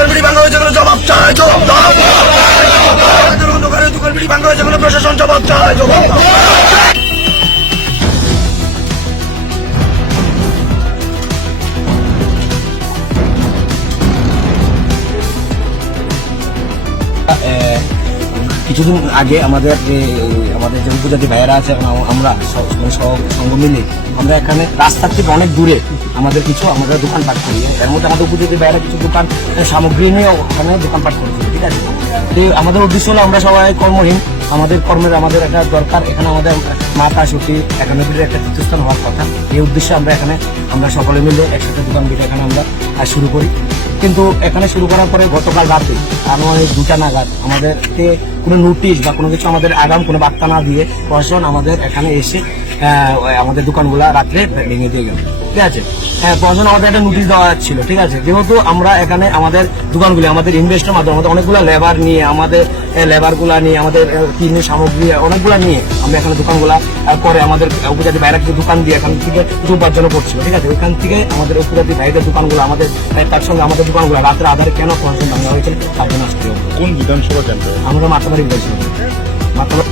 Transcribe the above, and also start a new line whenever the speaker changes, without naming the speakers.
দোকান বিড়ি ভাঙা হয়েছে কোনো জবাব চায় জবাব দোকানে
দোকান বিড়ি ভাঙা হয়েছে কোনো প্রশাসন জবাব চায় জবাব Eh, কিছুদিন আগে আমাদের যে আমাদের যে উপজাতি ভাইয়েরা আছে আমরা মানে সঙ্গ মিলে আমরা এখানে রাস্তার থেকে অনেক দূরে আমাদের কিছু, আমাদের দোকানপাট করি। এর মধ্যে আমাদের উপজাতি ভাইয়েরা কিছু দোকান সামগ্রী নিয়ে ওখানে দোকানপাট করেছিল ঠিক আছে? তো আমাদের উদ্দেশ্য হলো আমরা সবাই কর্মহীন, আমাদের কর্মের, আমাদের একটা দরকার, এখানে আমাদের মাতা, সতী একানব্বইয়ের একটা তীর্থস্থান হওয়ার কথা। এই উদ্দেশ্যে আমরা এখানে, আমরা সকলে মিলে একসাথে দোকান দিকে এখানে আমরা শুরু করি। কিন্তু এখানে শুরু করার পরে গতকাল রাতে আমার দুটা নাগাদ আমাদেরকে কোনো নোটিশ বা কোনো কিছু আমাদের আগাম কোনো বার্তা না দিয়ে প্রশাসন আমাদের এখানে এসে আমাদের দোকানগুলা রাত্রে ভেঙে দিয়ে গেল। ঠিক আছে? হ্যাঁ প্রশাসন আমাদের একটা নোটিশ দেওয়া ছিল, ঠিক আছে? যেহেতু আমরা এখানে আমাদের দোকানগুলি, আমাদের ইনভেস্টের মাধ্যমে, আমাদের অনেকগুলো লেবার নিয়ে, আমাদের লেবারগুলা নিয়ে, আমাদের কিনে সামগ্রী, অনেকগুলা নিয়ে আমরা এখানে দোকানগুলা করে আমাদের উপজাতি বাইরে দোকান দিয়ে এখান থেকে কিছু উপার্জন করছিল, ঠিক আছে? ওইখান থেকে আমাদের উপজাতি ভাইদের দোকানগুলো, আমাদের, তার সঙ্গে আমাদের বিধানসভা রাতের আধারে কেন প্রশাসন ভাঙা তার জন্য
কোন বিধানসভা কেন্দ্র?
আমরা মাতাবাড়ি গিয়েছিলাম মাতাবাড়ি